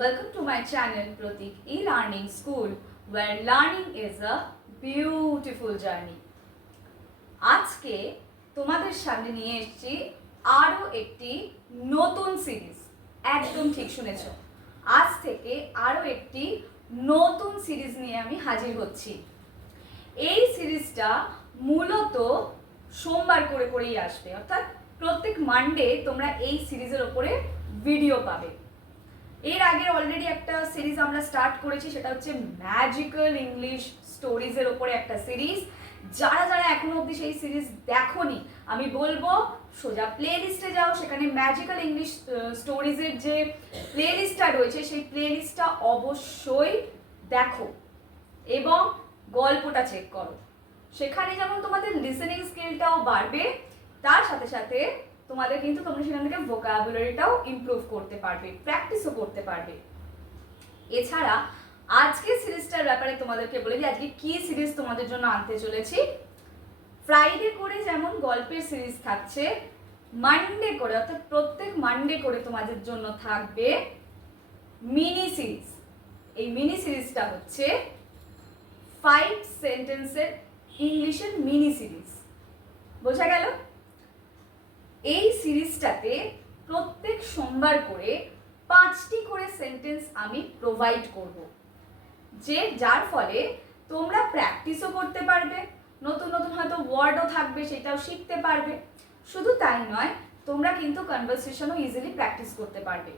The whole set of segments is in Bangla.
Welcome to my channel Pratik E-Learning School, where learning is a beautiful journey. আজকে তোমাদের সামনে নিয়ে এসেছি আরো একটি নতুন সিরিজ। একদম ঠিক শুনেছ, আজ থেকে আরো একটি নতুন সিরিজ নিয়ে আমি হাজির হচ্ছি। এই সিরিজটা মূলত সোমবার করে করেই আসবে, অর্থাৎ প্রত্যেক মানডে তোমরা এই সিরিজের ওপরে ভিডিও পাবে। এর আগে অলরেডি একটা সিরিজ আমরা স্টার্ট করেছি, সেটা হচ্ছে ম্যাজিক্যাল ইংলিশ স্টোরিজের ওপরে একটা সিরিজ। যারা যারা এখনো অবধি সেই সিরিজ দেখোনি, আমি বলবো সোজা প্লে লিস্টে যাও, সেখানে ম্যাজিক্যাল ইংলিশ স্টোরিজের যে প্লে লিস্টটা রয়েছে সেই প্লে লিস্টটা অবশ্যই দেখো এবং গল্পটা চেক করো। সেখানে যেমন তোমাদের লিসেনিং স্কিলটাও বাড়বে, তার সাথে সাথে তোমাদের কিন্তু তোমরা সেখান থেকে ভোকাবুলারিটাও ইমপ্রুভ করতে পারবে, প্র্যাকটিসও করতে পারবে। এছাড়া আজকে সিরিজটার ব্যাপারে তোমাদেরকে বলে দিই আজকে কি সিরিজ তোমাদের জন্য আনতে চলেছি। ফ্রাইডে করে যেমন গল্পের সিরিজ থাকছে, মানডে করে অর্থাৎ প্রত্যেক মানডে করে তোমাদের জন্য থাকবে মিনি সিরিজ। এই মিনি সিরিজটা হচ্ছে 5 সেন্টেন্সের ইংলিশের মিনি সিরিজ। বোঝা গেল? এই সিরিজটাতে প্রত্যেক সোমবার করে 5টি করে সেন্টেন্স আমি প্রোভাইড করব, যার ফলে তোমরা প্র্যাকটিসও করতে পারবে, নতুন নতুন হয়তো ওয়ার্ডও থাকবে সেটাও শিখতে পারবে। শুধু তাই নয়, তোমরা কিন্তু কনভারসেশনও ইজিলি প্র্যাকটিস করতে পারবে।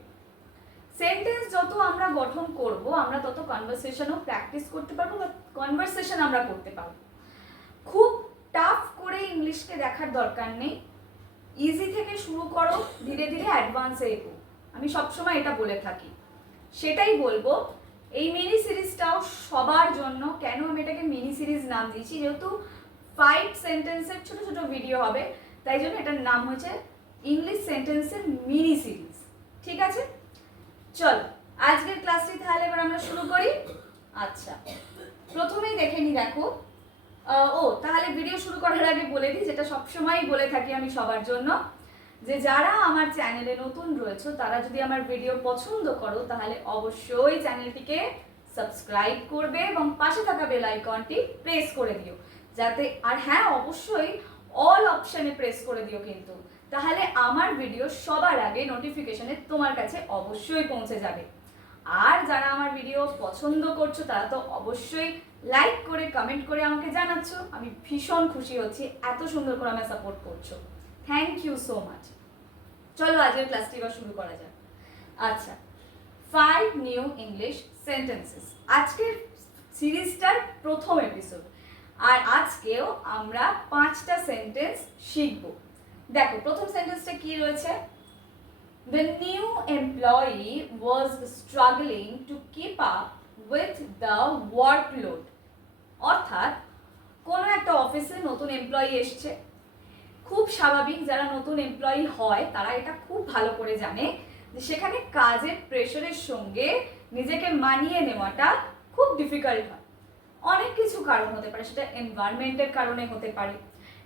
সেন্টেন্স যত আমরা গঠন করব, আমরা তত কনভারসেশনও প্র্যাকটিস করতে পারবো বা কনভারসেশন আমরা করতে পারবো। খুব টাফ করে ইংলিশকে দেখার দরকার নেই, ইজি থেকে শুরু করো, ধীরে ধীরে অ্যাডভান্সে এগো। আমি সবসময় এটা বলে থাকি, সেটাই বলবো। এই মিনি সিরিজটাও সবার জন্য। কেন আমি এটাকে মিনি সিরিজ নাম দিয়েছি? যেহেতু 5 সেন্টেন্সের ছোট ছোট ভিডিও হবে, তাই জন্য এটার নাম হয়েছে ইংলিশ সেন্টেন্সের মিনি সিরিজ। ঠিক আছে, চলো আজকের ক্লাসটি তাহলে এবার আমরা শুরু করি। আচ্ছা, প্রথমেই দেখে নি, দেখো। তাহলে ভিডিও শুরু করার আগে বলে দিই, যেটা সবসময়ই বলে থাকি আমি সবার জন্য, যে যারা আমার চ্যানেলে নতুন রয়েছে তারা যদি আমার ভিডিও পছন্দ করো তাহলে অবশ্যই চ্যানেলটিকে সাবস্ক্রাইব করবে এবং পাশে থাকা বেল আইকনটি প্রেস করে দিও, যাতে, আর হ্যাঁ অবশ্যই অল অপশানে প্রেস করে দিও কিন্তু, তাহলে আমার ভিডিও সবার আগে নোটিফিকেশনে তোমার কাছে অবশ্যই পৌঁছে যাবে। আর যারা আমার ভিডিও পছন্দ করছো তারা তো অবশ্যই লাইক করে কমেন্ট করে আমাকে জানাচ্ছ, আমি ভীষণ খুশি হচ্ছি, এত সুন্দর করে আমায় সাপোর্ট করছো। Thank you so much. চলো আজকের ক্লাসটি এবার শুরু করা যাক। আচ্ছা, 5 নিউ ইংলিশ সেন্টেন্সেস আজকের সিরিজটার প্রথম এপিসোড, আর আজকেও আমরা 5টা সেন্টেন্স শিখব। দেখো প্রথম সেন্টেন্সটা কি রয়েছে? The new employee was struggling to keep up with the workload. অর্থাৎ কোনো একটা অফিসে নতুন এমপ্লয়ি এসছে। খুব স্বাভাবিক, যারা নতুন এমপ্লয়ি হয় তারা এটা খুব ভালো করে জানে যে সেখানে কাজের প্রেশারের সঙ্গে নিজেকে মানিয়ে নেওয়াটা খুব ডিফিকাল্ট হয়। অনেক কিছু কারণ হতে পারে, সেটা এনভায়রনমেন্টের কারণে হতে পারে,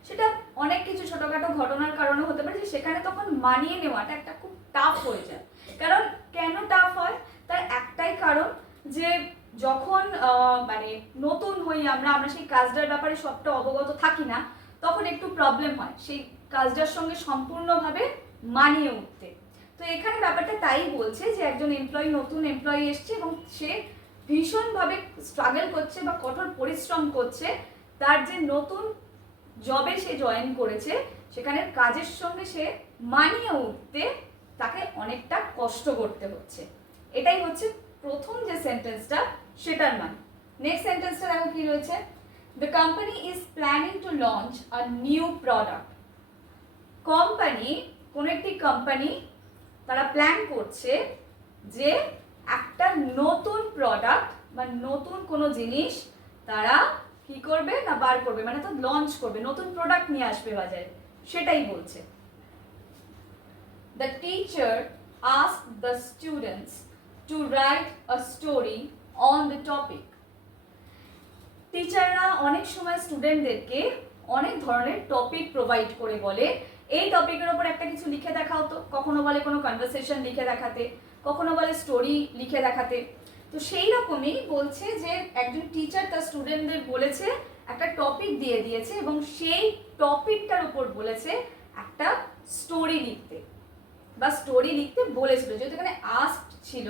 সেটা অনেক কিছু ছোটোখাটো ঘটনার কারণে হতে পারে, যে সেখানে তখন মানিয়ে নেওয়াটা একটা খুব টাফ হয়ে যায়। কারণ কেন টাফ হয়? তার একটাই কারণ, যে যখন মানে নতুন হই আমরা সেই কাজটার ব্যাপারে সবটা অবগত থাকি না, তখন একটু প্রবলেম হয় সেই কাজটার সঙ্গে সম্পূর্ণভাবে মানিয়ে উঠতে। তো এখানে ব্যাপারটা তাই বলছে যে একজন নতুন এমপ্লয়ি এসছে এবং সে ভীষণভাবে স্ট্রাগল করছে বা কঠোর পরিশ্রম করছে, তার যে নতুন জবে সে জয়েন করেছে সেখানে কাজের সঙ্গে সে মানিয়ে উঠতে তাকে অনেকটা কষ্ট করতে হচ্ছে। এটাই হচ্ছে প্রথম যে সেন্টেন্সটা, সেটার মানে। নেক্সট সেন্টেন্সটা দেখো কি রয়েছে? The company is planning to launch a new product. কোনো একটি কোম্পানি তারা প্ল্যান করছে যে একটা নতুন প্রোডাক্ট বা নতুন কোনো জিনিস তারা কি করবে না বার করবে, মানে তো লঞ্চ করবে, নতুন প্রোডাক্ট নিয়ে আসবে বাজারে, সেটাই বলছে। The teacher asked the students to write a story on the topic. টিচাররা অনেক সময় স্টুডেন্টদেরকে অনেক ধরনের টপিক প্রোভাইড করে বলে এই টপিকের ওপর একটা কিছু লিখে দেখাও তো। কখনো বলে কোনো কনভারসেশন লিখে দেখাতে, কখনো বলে স্টোরি লিখে দেখাতে। তো সেই রকমই বলছে যে একজন টিচার তার স্টুডেন্টদের বলেছে একটা টপিক দিয়ে দিয়েছে এবং সেই টপিকটার উপর বলেছে একটা স্টোরি লিখতে বা স্টোরি লিখতে বলেছিল, যেহেতু এখানে আস্কড ছিল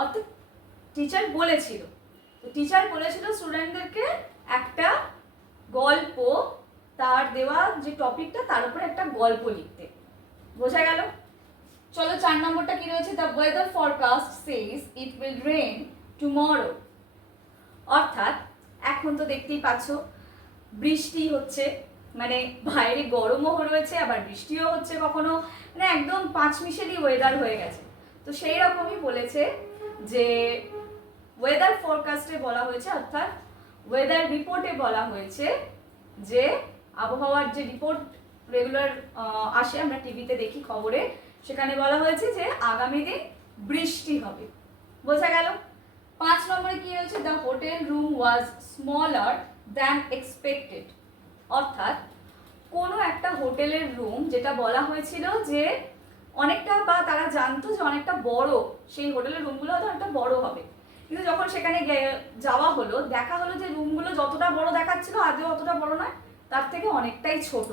অর্থাৎ টিচার বলেছিল। তো টিচার বলেছিল স্টুডেন্টদেরকে একটা গল্প, তার দেওয়া যে টপিকটা তার উপরে একটা গল্প লিখতে। বোঝা গেল? চলো 4 নম্বরটা কি রয়েছে, the weather forecast Sage it will rain tomorrow. অর্থাৎ এখন তো দেখতেই পাচ্ছ বৃষ্টি হচ্ছে, মানে বাইরে গরমও রয়েছে আবার বৃষ্টিও হচ্ছে কখনো, মানে একদম পাঁচমিশেরই ওয়েদার হয়ে গেছে। তো সেই রকমই বলেছে যে ওয়েদার ফরকাস্টে বলা হয়েছে, অর্থাৎ ওয়েদার রিপোর্টে বলা হয়েছে যে আবহাওয়ার যে রিপোর্ট রেগুলার আসে, আমরা টিভিতে দেখি খবরে, সেখানে বলা হয়েছে যে আগামী দিন বৃষ্টি হবে। বোঝা গেল? 5 নম্বরে কি রয়েছে, the hotel room was smaller than expected. অর্থাৎ কোনো একটা হোটেলের রুম যেটা বলা হয়েছিল যে অনেকটা, বা তারা জানতো যে অনেকটা বড়, সেই হোটেলের রুমগুলো হয়তো অনেকটা বড় হবে, কিন্তু যখন সেখানে যাওয়া হলো দেখা হলো যে রুমগুলো যতটা বড় দেখাচ্ছিল আদৌ অতটা বড় নয়, তার থেকে অনেকটাই ছোট।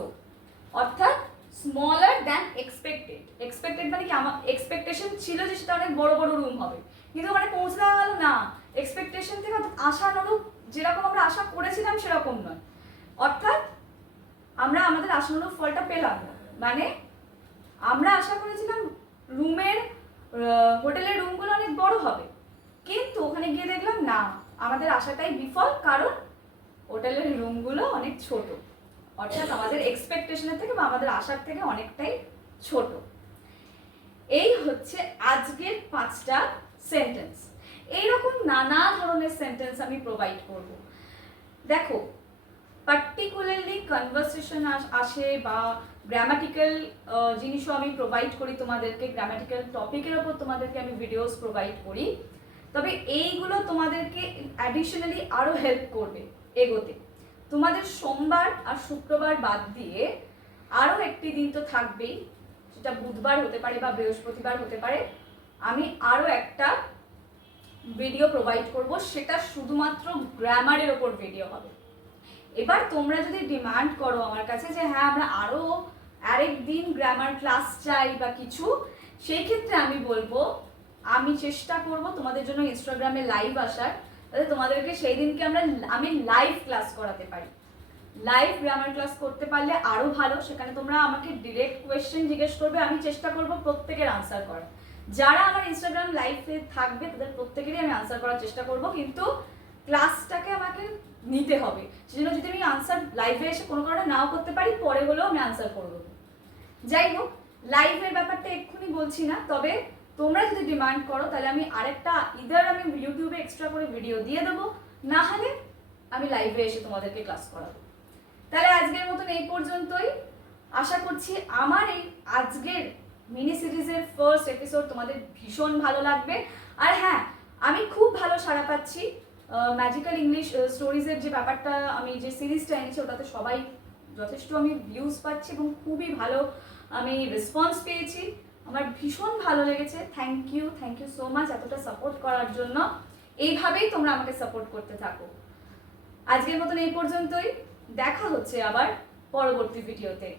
অর্থাৎ স্মলার দ্যান এক্সপেক্টেড। এক্সপেক্টেড মানে কি, আমার এক্সপেকটেশন ছিল যে সেটা অনেক বড় বড় রুম হবে, কিন্তু ওখানে পৌঁছে দেওয়া গেল না, এক্সপেকটেশন থেকে আশানুরূপ যেরকম আমরা আশা করেছিলাম সেরকম নয়। অর্থাৎ আমরা আমাদের আশানুরূপ ফলটা পেলাম না। মানে আমরা আশা করেছিলাম হোটেলের রুমগুলো অনেক বড় হবে, কিন্তু ওখানে গিয়ে দেখলাম না, আমাদের আশাটাই বিফল, কারণ হোটেলের রুমগুলো অনেক ছোট। অর্থাৎ আমাদের এক্সপেকটেশনের থেকে বা আমাদের আশার থেকে অনেকটাই ছোট। এই হচ্ছে আজকের 5টা সেন্টেন্স। এইরকম নানা ধরনের সেন্টেন্স আমি প্রোভাইড করব। দেখো, পার্টিকুলারলি কনভারসেশন আসে বা গ্রামাটিক্যাল জিনিসও আমি প্রোভাইড করি তোমাদেরকে, গ্রামাটিক্যাল টপিকের ওপর তোমাদেরকে আমি ভিডিওস প্রোভাইড করি। তবে এইগুলো তোমাদেরকে অ্যাডিশনালি আরও হেল্প করবে এগোতে। তোমাদের সোমবার আর শুক্রবার বাদ দিয়ে আরও একটি দিন তো থাকবেই, সেটা বুধবার হতে পারে বা বৃহস্পতিবার হতে পারে, আমি আরও একটা ভিডিও প্রোভাইড করব, সেটা শুধুমাত্র গ্রামারের ওপর ভিডিও হবে। এবার তোমরা যদি ডিমান্ড করো আমার কাছে যে হ্যাঁ আমরা আরও আরেক দিন গ্রামার ক্লাস চাই বা কিছু, সেই ক্ষেত্রে আমি বলবো আমি চেষ্টা করব তোমাদের জন্য ইনস্টাগ্রামে লাইভ আসার, তাহলে তোমাদেরকে সেই দিনকে আমি লাইভ ক্লাস করাতে পারি। লাইভ গ্রামার ক্লাস করতে পারলে আরও ভালো। সেখানে তোমরা আমাকে ডিরেক্ট কোয়েশ্চেন জিজ্ঞেস করবে, আমি চেষ্টা করব প্রত্যেকের আনসার করার। যারা আমার ইনস্টাগ্রাম লাইভে থাকবে তাদের প্রত্যেকেরই আমি আনসার করার চেষ্টা করব, কিন্তু ক্লাসটাকে আমাকে নিতে হবে। সেজন্য যদি আমি আনসার লাইভে এসে কোনো কারণে নাও করতে পারি, পরে হলেও আমি আনসার করব। যাই হোক, লাইভের ব্যাপারটা এক্ষুনি বলছি না, তবে তোমরা যদি ডিমান্ড করো তাহলে আমি আরেকটা আমি ইউটিউবে এক্সট্রা করে ভিডিও দিয়ে দেবো, না হলে আমি লাইভে এসে তোমাদেরকে ক্লাস করাবো। তাহলে আজকের মতন এই পর্যন্তই। আশা করছি আমার এই আজকের মিনি সিরিজের ফার্স্ট এপিসোড তোমাদের ভীষণ ভালো লাগবে। আর হ্যাঁ, আমি খুব ভালো সাড়া পাচ্ছি ম্যাজিক্যাল ইংলিশ স্টোরিজের যে ব্যাপারটা, আমি যে সিরিজটা এনেছি ওটাতে সবাই যথেষ্ট আমি ভিউজ পাচ্ছি এবং খুবই ভালো আমি রেসপন্স পেয়েছি। আমার ভীষণ ভালো লেগেছে। থ্যাংক ইউ সো মাচ এতটা সাপোর্ট করার জন্য। এইভাবেই তোমরা আমাকে সাপোর্ট করতে থাকো। আজকের মতন এই পর্যন্তই, দেখা হচ্ছে আবার পরবর্তী ভিডিওতে।